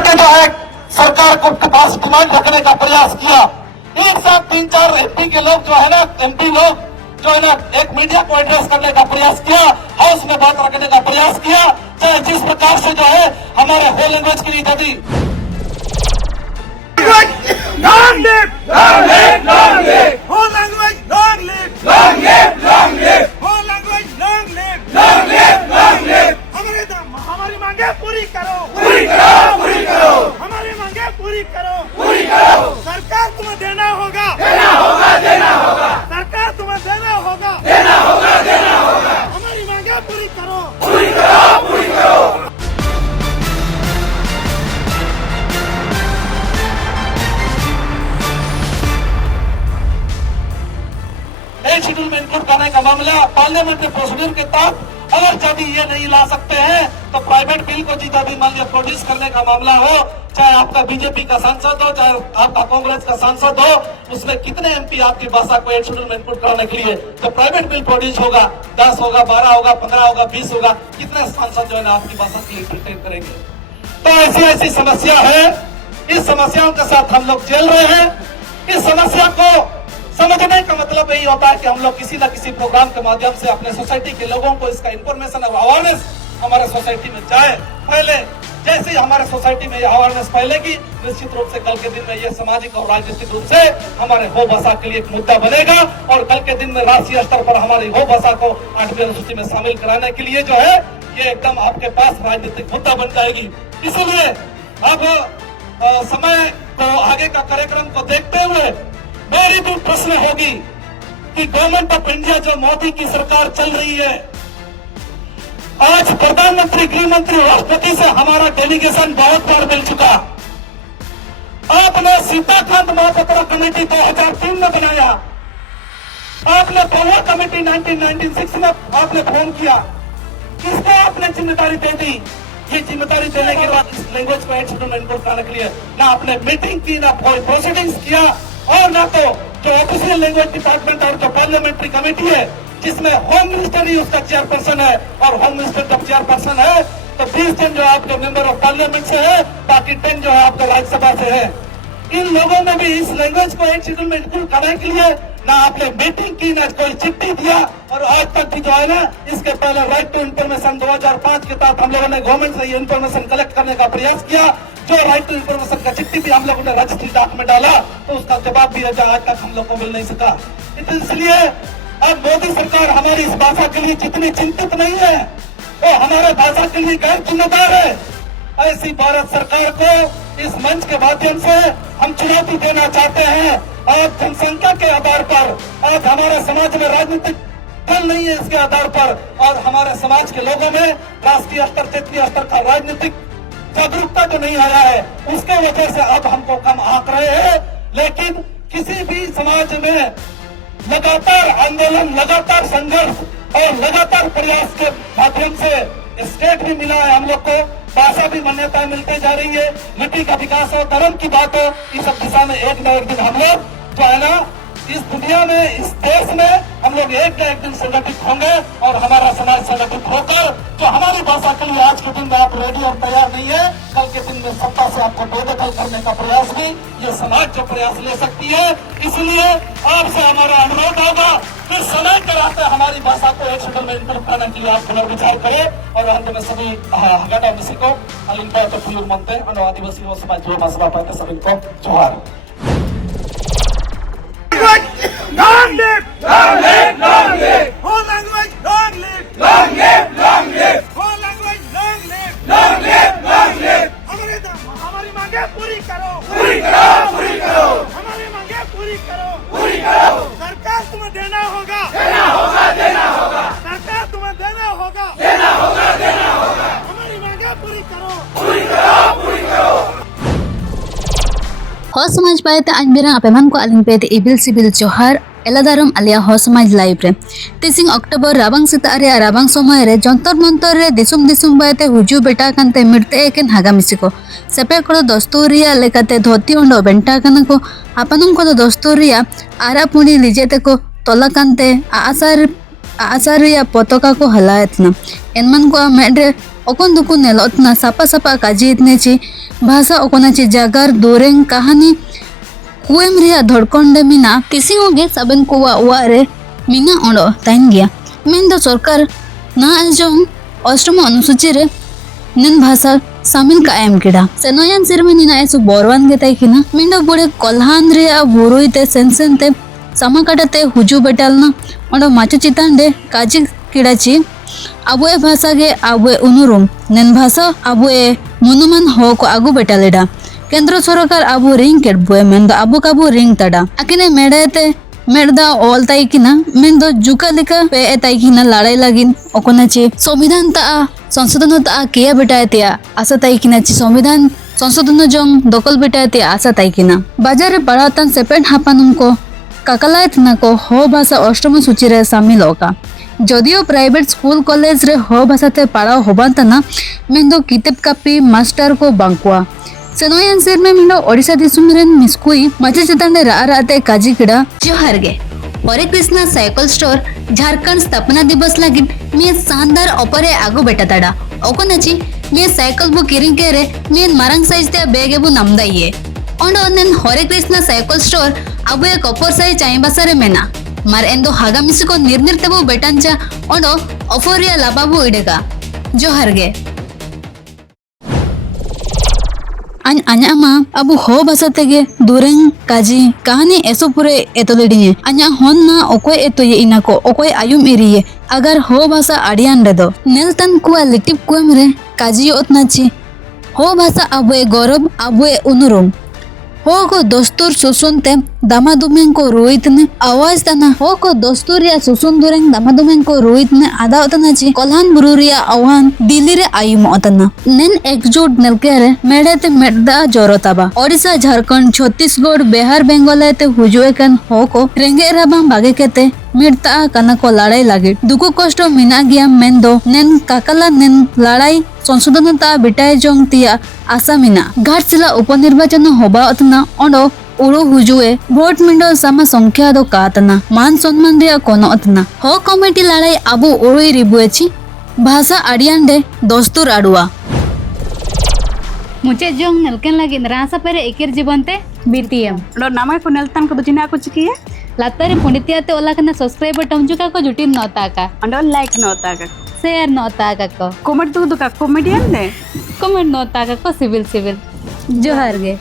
करके जो है सरकार को के पास डिमांड रखने का प्रयास किया। एक साथ 3-4 एमपी के लोग जो है ना, एमपी लोग जो है ना, एक मीडिया को एड्रेस करने का प्रयास किया, हाउस में बात रखने का प्रयास किया, चाहे जिस प्रकार से जो है हमारे हो लैंग्वेज के लिए यदि Long live! Long live! Long live! Whole language, long live! Long live! Long live! Whole language, long live! Long live! Long live! हमारी मांगे पूरी करो! पूरी करो! पूरी करो! हमारी मांगे पूरी करो! पूरी करो! सरकार तुम्हें देना होगा! देना होगा! देना होगा! सरकार तुम्हें देना होगा! देना होगा! देना होगा! हमारी मांगे पूरी करो! पूरी करो! पूरी करो! शेड्यूल में इनक्लूड करने का मामला पार्लियामेंट्री प्रोसीड्यूर के तहत अगर यदि ये नहीं ला सकते हैं तो प्राइवेट बिल को यदि मान लिया प्रोड्यूस करने का मामला हो, चाहे आपका बीजेपी का सांसद हो, चाहे आपका कांग्रेस का सांसद हो, उसमें कितने एमपी आपकी भाषा को एक शेड्यूल में इनक्लूड करने के लिए तो प्राइवेट बिल प्रोड्यूस होगा, 10 होगा, 12 होगा, 15 होगा, 20 होगा, कितने सांसद जो है ना आपकी भाषा के लिए प्रिटेंड करेंगे। तो ऐसी ऐसी समस्या है, इस समस्याओं के साथ हम लोग झेल रहे हैं। इस समस्या को समझने का मतलब यही होता है कि हम लोग किसी न किसी प्रोग्राम के माध्यम से अपने सोसाइटी के लोगों को इसका इंफॉर्मेशन और अवेयरनेस हमारे सोसाइटी में जाए। पहले जैसे ही हमारे सोसाइटी में अवेयरनेस फैलेगी, निश्चित रूप से कल के दिन में ये सामाजिक और राजनीतिक रूप से हमारे हो भाषा के लिए एक मुद्दा बनेगा और कल के दिन में राष्ट्रीय स्तर पर हमारी हो भाषा को 8वीं अनुसूची में शामिल कराने के लिए जो है ये एकदम आपके पास राजनीतिक मुद्दा बन जाएगी। इसीलिए अब समय को आगे का कार्यक्रम को देखते हुए मेरी भी प्रश्न होगी कि गवर्नमेंट ऑफ इंडिया जो मोदी की सरकार चल रही है, आज प्रधानमंत्री, गृह मंत्री, राष्ट्रपति से हमारा डेलीगेशन बहुत बार मिल चुका। आपने सीताकांत महापात्रा कमेटी 2003 में बनाया, आपने पहुआ कमेटी 1996 में आपने फोन किया, किसको आपने जिम्मेदारी दे दी? ये जिम्मेदारी देने के बाद इस लैंग्वेज को इनक्लूड करने के लिए ना आपने मीटिंग की, ना प्रोसीडिंग्स किया और ना तो जो ऑफिशियल लैंग्वेज डिपार्टमेंट और जो पार्लियामेंट्री कमेटी है जिसमें होम मिनिस्टर ही उसका चेयरपर्सन है और होम मिनिस्टर जब चेयरपर्सन है तो 20 जन जो आपके मेंबर ऑफ पार्लियामेंट से है, बाकी 10 जो है आपका राज्यसभा से है। इन लोगों ने भी इस लैंग्वेज को एक शेड्यूल में इंक्लूड करने के लिए ना आपने मीटिंग की, ना कोई चिट्ठी दिया और आज तक भी जो है ना इसके पहले राइट टू इन्फॉर्मेशन 2005 के तहत हम लोगों ने गवर्नमेंट से ये इन्फॉर्मेशन कलेक्ट करने का प्रयास किया। जो राइट टू इन्फॉर्मेशन का चिट्ठी भी हम लोगों ने रजिस्ट्री डाक में डाला तो उसका जवाब भी आज तक हम लोग को मिल नहीं सका। इसलिए अब मोदी सरकार हमारी इस भाषा के लिए जितनी चिंतित नहीं है वो हमारे भाषा के लिए गैर जिम्मेदार है। ऐसी भारत सरकार को इस मंच के माध्यम से हम चुनौती देना चाहते हैं। आज जनसंख्या के आधार पर, आज हमारे समाज में राजनीतिक दल नहीं है, इसके आधार पर और हमारे समाज के लोगों में राष्ट्रीय स्तर, क्षेत्रीय स्तर का राजनीतिक जागरूकता जो नहीं आया है, उसके वजह से अब हमको कम आंक रहे हैं। लेकिन किसी भी समाज में लगातार आंदोलन, लगातार संघर्ष और लगातार प्रयास के माध्यम से स्टेट भी मिला है हम लोग को, भाषा भी मान्यता मिलते जा रही है, लिपि का विकास हो, धर्म की बात हो, इस सब दिशा में एक न एक दिन हम लोग जो है ना इस दुनिया में, इस देश में हम लोग एक न एक दिन संगठित होंगे और हमारा समाज संगठित होकर जो हमारी भाषा के लिए आज के दिन में आप रेडी और तैयार नहीं है, कल के दिन में सत्ता से आपको बेदखल करने का प्रयास भी ये समाज जो प्रयास ले सकती है। इसलिए आपसे हमारा अनुरोध होगा कि समय के रहते हमारी भाषा को एक शेड्यूल में इनक्लूड करने के लिए आप पुनर्विचार करें। और अंत में सभी हगाटा मिसी को अलिंपा तो फुलूर मनते और आदिवासी वो समाज जो मसला पाते सभी को जोहार। Long live! Long live! Long live! Whole language, long live! Long live! Long live! Whole language, long live! Long live! Long live! हमारी मांगे पूरी करो! पूरी करो! पूरी करो! हमारी मांगे पूरी करो! पूरी करो! सरकार तुम्हें देना होगा! देना होगा! देना होगा! सरकार तुम्हें देना होगा! देना होगा! देना होगा! हमारी मांगे पूरी करो! पूरी करो! पूरी करो! हो समाज पाते आज बेरा अपेमान को आलिंग पेते इबिल सिबिल जोहार एलादारम आलिया हो समाज लाइव रे तीसिंग अक्टोबर राबांग सितारे राबांग समय रे जंतर मंतर रे दिसुम दिसुम बायते हुजू बेटा कांते मिरते एकेन हागा मिसिको सेपे को दस्तूरिया लेकाते धोती ओंडो बेंटा कना को आपनुम को दस्तूरिया आरा पुणी लिजेते को तोला कांते आसारिया पताका को हलायतना एनमन को मेडे ओकन दुकु नेलोतना सापा सापा काजी इतने ची भाषा ओकना ची जागर दोरेंग कहानी कुएम रे धड़कंडे मिना तिसिंगे सबन कुआ वारे मिना ओंडो ताइन गया मेन दो सरकार ना अलजों अष्टम अनुसूची रे निन भाषा शामिल का एम किड़ा सेनोयन सिरमनी ना ऐसु बोरवान के ताई किना मिंडो बुड़े कोल्हान रे बुरुइते सेंसेनते समाकाटते हुजू बेटालना ओंडो माचो चितांडे काजी किड़ाची अबुए भाषा गे अबुए उनुरुम निन भाषा अबुए मुनुमान हो को आगु बेटालेडा केंद्र सरकार अबु रिंग केट बुए मेंदो अबु काबु रिंग तड़ा अकिने मेड़ेते मेड़दा ओल ताई किना मेंदो जुका लिका पे ताई किना लड़ाई लागिन ओकोनाची संविधान ता संशोधन ता किया बेटायतिया आशा ताई किनाची संविधान संशोधन जोंग दखल बेटायतिया आशा ताई किना बाजार रे पढ़ातन सेपेन हापानुम को काकलायत ना को हो भाषा अष्टम सूची रे शामिल होगा जदियो प्राइवेट स्कूल कॉलेज रे हो भाषाते पढ़ाओ होबांतना मेंदो किताब कापी मास्टर को बांकुआ सेनोयन सिर में मिलो ओडिशा दिसुमरेन मिस्कुई मचे चितांडे राते काजी किड़ा जोहार गे हरे कृष्णा साइकिल स्टोर झारखंड स्थापना दिवस लगी मैं शानदार ऑफर आगो बेटा तड़ा ओकोनाची मैं साइकिल बु किरिंग केरे मैं मारंग साइज ते बेगे बु नमदाइए ओंडो नेन हरे कृष्णा साइकिल स्टोर अब एक ऑफर साइज चाई बसारे मेना मार एंदो हागा मिसी को निर्निर तेबो बेटांचा ओंडो ऑफर या लाबाबु इडेगा जोहार गे अञा अब हो भाषा तेगे दुरेंग काजी कहानी ऐसो पूरे एतोलेडिए अञा होन ना ओकोय एतोये इना को ओकोय आयुम इरिये अगर हो भाषा आडियान रे दो नेलतन कुआ लिटिप कुएम रे काजी ओतनाची हो भाषा अबुए गौरव अबुए उनुरुम हो को दस्तूर सुसुनते दामादुमें को रोहितने आवाज तना हो को दस्तूर या सुसुन दुरेंग दामादुमें को रोहितने आदा ओतना ची कोल्हान बुरुरिया आह्वान दिल्ली रे आयुम ओतना नेन एकजुट नलके रे मेड़ेते मेड़दा जोरोताबा ओडिशा झारखंड छत्तीसगढ़ बिहार बेंगल ते हुजुए कन हो को रेंगे राबां बागे केते मिड़ता कना को लड़ाई लागे दुको कष्ट मिना गया मेंदो नेन काकला नेन लड़ाई संशोधन ता बिटाय जोंग तिया आशा मिना घाटशिला उपनिर्वाचन होबा अतना ओंडो उड़ो हुजुए वोट मिंडो समा संख्या दो कातना मान सम्मान रिया कोनो अतना हो कमिटी लड़ाई अबु उड़ोई रिबुएची भाषा आडियांडे दस्तूर आडुआ मुझे जोंग नलकेन लगी रासा पेरे एकेर जीवनते बीटीएम लो नामा को नेलतन को दुचिना को चिकिए लत्तरे पुंडितियाते ओला कना सब्सक्राइबर टमजुका को जुटी नोता का अंडो लाइक नोता का शेयर नोता का को कमेंट तो दुका कॉमेडियन ने कमेंट नोता का को सिविल जोहार गे।